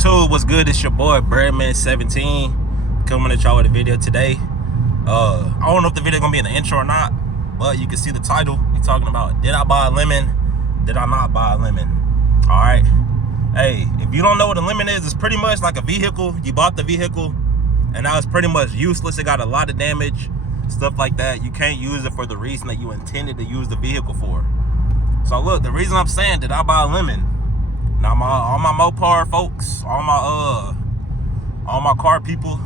YouTube, what's good? It's your boy Breadman17 coming at y'all with a video today. I don't know if the video gonna be in the intro or not, but you can see the title. We're talking about, did I buy a lemon? Did I not buy a lemon? All right. Hey, if you don't know what a lemon is, it's pretty much like a vehicle. You bought the vehicle and now it's pretty much useless. It got a lot of damage, stuff like that. You can't use it for the reason that you intended to use the vehicle for. So look, the reason I'm saying, did I buy a lemon? Now all my Mopar folks, all my car people,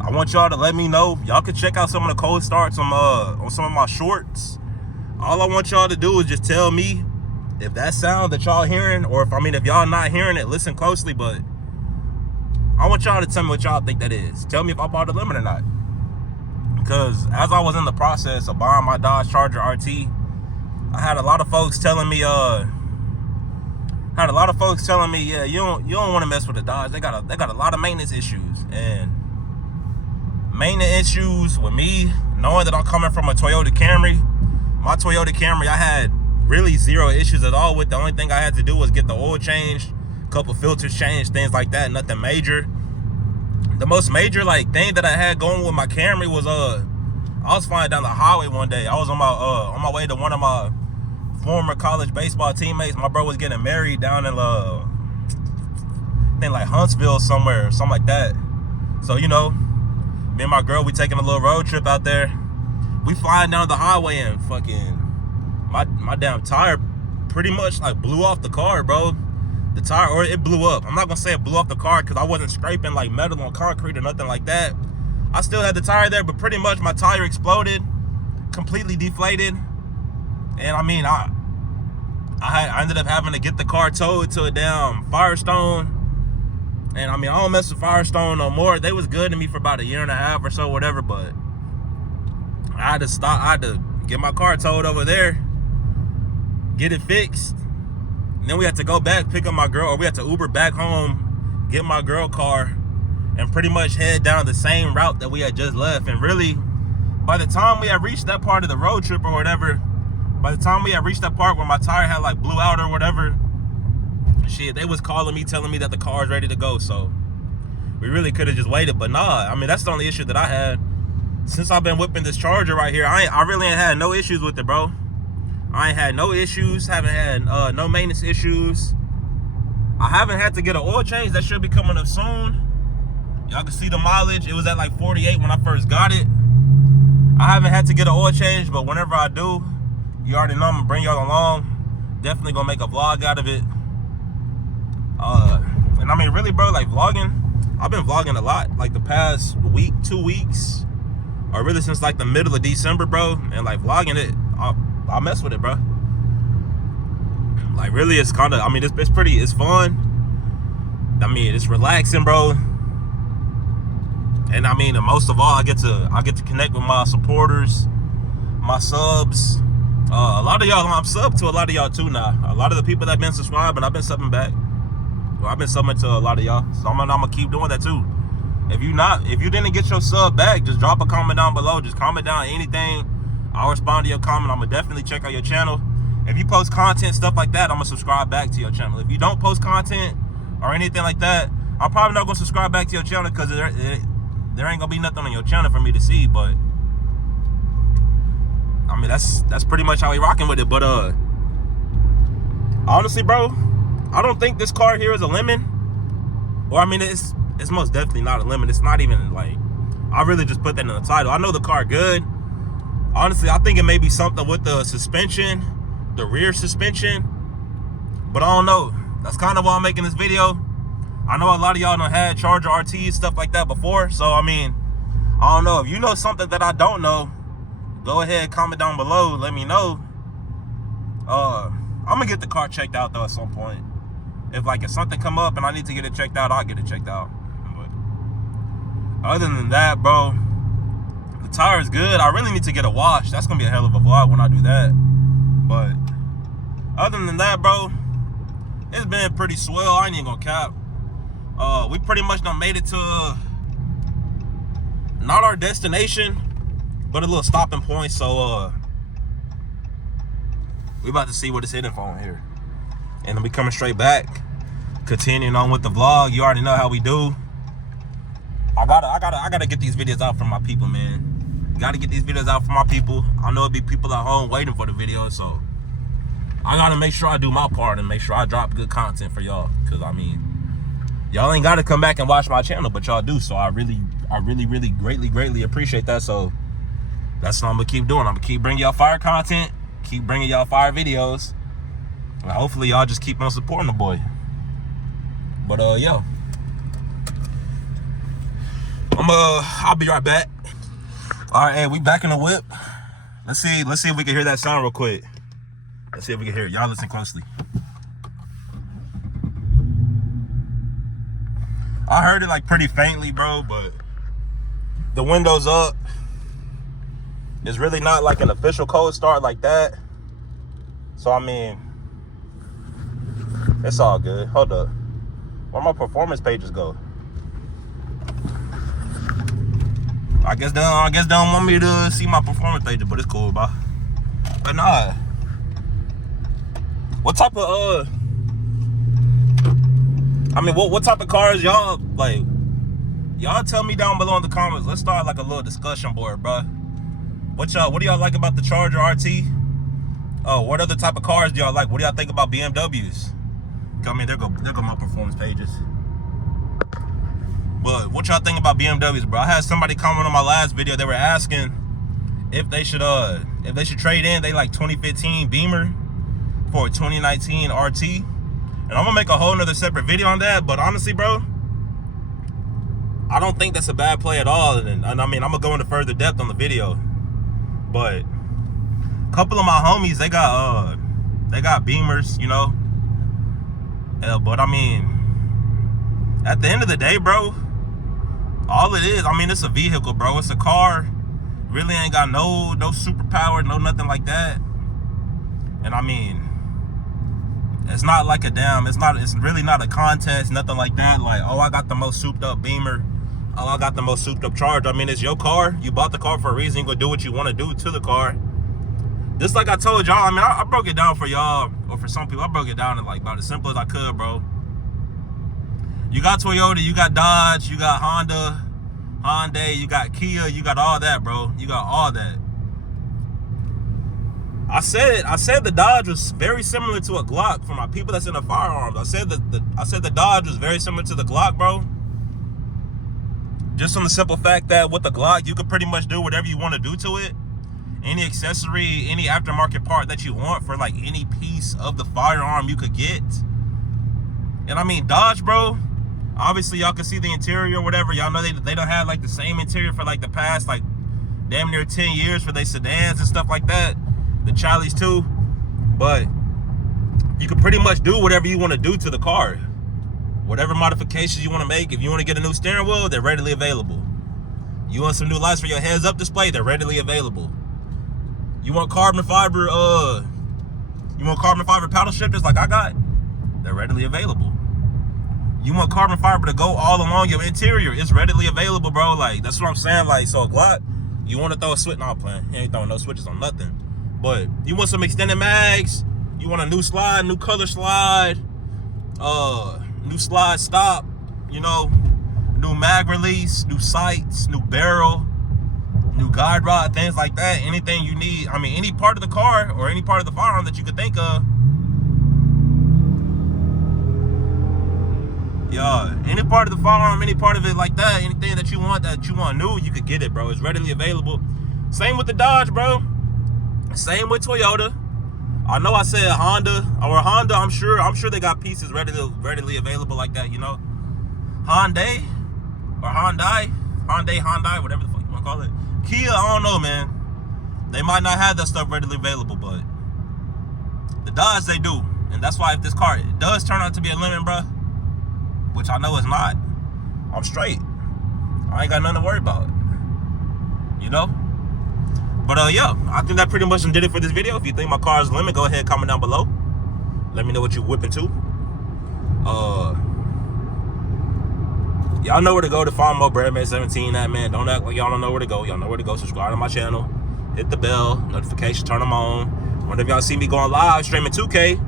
I want y'all to let me know. Y'all can check out some of the cold starts on some of my shorts. All I want y'all to do is just tell me if that sound that y'all hearing, or if y'all not hearing it, listen closely, but I want y'all to tell me what y'all think that is. Tell me if I bought a lemon or not. Because as I was in the process of buying my Dodge Charger RT, I had a lot of folks telling me, yeah, you don't want to mess with the Dodge. They got a lot of maintenance issues. And maintenance issues with me, knowing that I'm coming from a Toyota Camry, my Toyota Camry, I had really zero issues at all with. The only thing I had to do was get the oil changed, a couple filters changed, things like that, nothing major. The most major thing that I had going with my Camry was I was flying down the highway one day. I was on my way to one of my former college baseball teammates. My bro was getting married down in I think like Huntsville somewhere, something like that. So me and my girl, we taking a little road trip out there. We flying down the highway and fucking my damn tire pretty much blew off the car, bro. The tire, or it blew up. I'm not gonna say it blew off the car because I wasn't scraping metal on concrete or nothing like that. I still had the tire there, but pretty much my tire exploded, completely deflated. And I ended up having to get the car towed to a damn Firestone. And I don't mess with Firestone no more. They was good to me for about a year and a half or so, whatever, but I had to get my car towed over there, get it fixed. And then we had to go back, pick up my girl, or we had to Uber back home, get my girl car, and pretty much head down the same route that we had just left. And really, by the time we had reached that part of the road trip or whatever, by the time we had reached that part where my tire had blew out or whatever, shit, they was calling me, telling me that the car is ready to go. So we really could have just waited, but nah, that's the only issue that I had. Since I've been whipping this Charger right here, I really ain't had no issues with it, bro. I ain't had no issues, haven't had no maintenance issues. I haven't had to get an oil change. That should be coming up soon. Y'all can see the mileage. It was at 48 when I first got it. I haven't had to get an oil change, but whenever I do, you already know I'm gonna bring y'all along. Definitely gonna make a vlog out of it. And really, bro, vlogging, I've been vlogging a lot, the past week, 2 weeks, or really since the middle of December, bro. And vlogging it, I mess with it, bro. Really, it's kind of, it's fun. It's relaxing, bro. And and most of all, I get to connect with my supporters, my subs. A lot of y'all, I'm subbed to a lot of y'all too now. A lot of the people that been subscribing, I've been subbing back. I've been subbing to a lot of y'all, so I'm gonna keep doing that too. If you didn't get your sub back, just drop a comment down below. Just comment down anything. I'll respond to your comment. I'm gonna definitely check out your channel. If you post content, stuff like that, I'm gonna subscribe back to your channel. If you don't post content or anything like that, I'm probably not gonna subscribe back to your channel because there ain't gonna be nothing on your channel for me to see. But that's pretty much how we rocking with it. But honestly, bro, I don't think this car here is a lemon. Or it's most definitely not a lemon. It's not even I really just put that in the title. I know the car good. Honestly, I think it may be something with the suspension, the rear suspension, but I don't know. That's kind of why I'm making this video. I know a lot of y'all done had Charger RT stuff like that before, so I don't know. If you know something that I don't know, go ahead, comment down below, let me know. I'm gonna get the car checked out though at some point. If something come up and I need to get it checked out, I'll get it checked out. But other than that, bro, the tire is good. I really need to get a wash. That's gonna be a hell of a vlog when I do that. But other than that, bro, it's been pretty swell. I ain't even gonna cap. We pretty much done made it to not our destination, but a little stopping point. So we about to see what it's hitting for here. And then we coming straight back. continuing on with the vlog. You already know how we do. I gotta get these videos out for my people, man. Gotta get these videos out for my people. I know it'll be people at home waiting for the video, so I gotta make sure I do my part and make sure I drop good content for y'all. Cause I mean, y'all ain't gotta come back and watch my channel, but y'all do. So I really greatly appreciate that. So that's what I'm gonna keep doing. I'm gonna keep bringing y'all fire content, keep bringing y'all fire videos, and hopefully y'all just keep on supporting the boy. But yo, I'll be right back. All right, hey, we back in the whip. Let's see if we can hear that sound real quick. Let's see if we can hear it. Y'all listen closely. I heard it like pretty faintly, bro, but the window's up. It's really not like an official cold start like that. So I mean, it's all good. Hold up. Where my performance pages go? I guess they don't want me to see my performance pages, but it's cool, bro. But nah. What type of I mean, what type of cars y'all like? Y'all tell me down below in the comments. Let's start like a little discussion board, bro. What do y'all like about the Charger RT? Oh, what other type of cars do y'all like? What do y'all think about BMWs? I mean, there go my performance pages. But what y'all think about BMWs, bro? I had somebody comment on my last video. They were asking if they should trade in they like 2015 Beamer for a 2019 RT. And I'm gonna make a whole nother separate video on that. But honestly, bro, I don't think that's a bad play at all. And I mean, I'm gonna go into further depth on the video. But a couple of my homies, they got Beamers, you know. But I mean, at the end of the day, bro, all it is, I mean, it's a vehicle, bro. It's a car. Really ain't got no superpower, no nothing like that. And I mean, it's not like it's really not a contest, nothing like that. Like, oh, I got the most souped up Beamer. Oh, I got the most souped up Charger. I mean, it's your car. You bought the car for a reason. You gonna do what you want to do to the car. Just like I told y'all, I mean, I broke it down for y'all, or for some people, I broke it down in like about as simple as I could, bro. You got Toyota, you got Dodge, you got Honda, Hyundai, you got Kia, you got all that, bro. You got all that. I said the Dodge was very similar to a Glock for my people that's in the firearms. I said the Dodge was very similar to the Glock, bro. Just on the simple fact that with the Glock, you could pretty much do whatever you want to do to it. Any accessory, any aftermarket part that you want for like any piece of the firearm you could get. And I mean, Dodge, bro, obviously y'all can see the interior or whatever. Y'all know they don't have like the same interior for like the past like damn near 10 years for their sedans and stuff like that. The Charlies too. But you can pretty much do whatever you want to do to the car. Whatever modifications you want to make. If you want to get a new steering wheel, they're readily available. You want some new lights for your heads up display, they're readily available. You want carbon fiber paddle shifters like I got, they're readily available. You want carbon fiber to go all along your interior, it's readily available, bro. Like, that's what I'm saying. Like, so a Glock, you want to throw a switch, no, I'm playing. You ain't throwing no switches on nothing. But you want some extended mags, you want a new slide, new color slide, new slide stop, you know, new mag release, new sights, new barrel, new guide rod, things like that. Anything you need, I mean, any part of the car or any part of the firearm that you could think of. Yeah, any part of the firearm, any part of it like that, anything that you want new, you could get it, bro. It's readily available. Same with the Dodge, bro. Same with Toyota. I know I said Honda, I'm sure they got pieces readily available like that, you know. Hyundai, whatever the fuck you want to call it. Kia, I don't know, man. They might not have that stuff readily available, but the Dodge, they do. And that's why if this car does turn out to be a lemon, bro, which I know it's not, I'm straight. I ain't got nothing to worry about, you know? But yeah, I think that pretty much did it for this video. If you think my car is lemon, go ahead, comment down below. Let me know what you whipping to. Y'all know where to go to find more BreadMan17 that, man. Don't act like y'all don't know where to go. Y'all know where to go. Subscribe to my channel. Hit the bell. Notifications, turn them on. Whenever y'all see me going live, streaming 2K,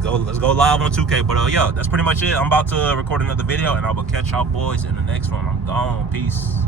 let's go live on 2K. But yeah, that's pretty much it. I'm about to record another video, and I will catch y'all boys in the next one. I'm gone. Peace.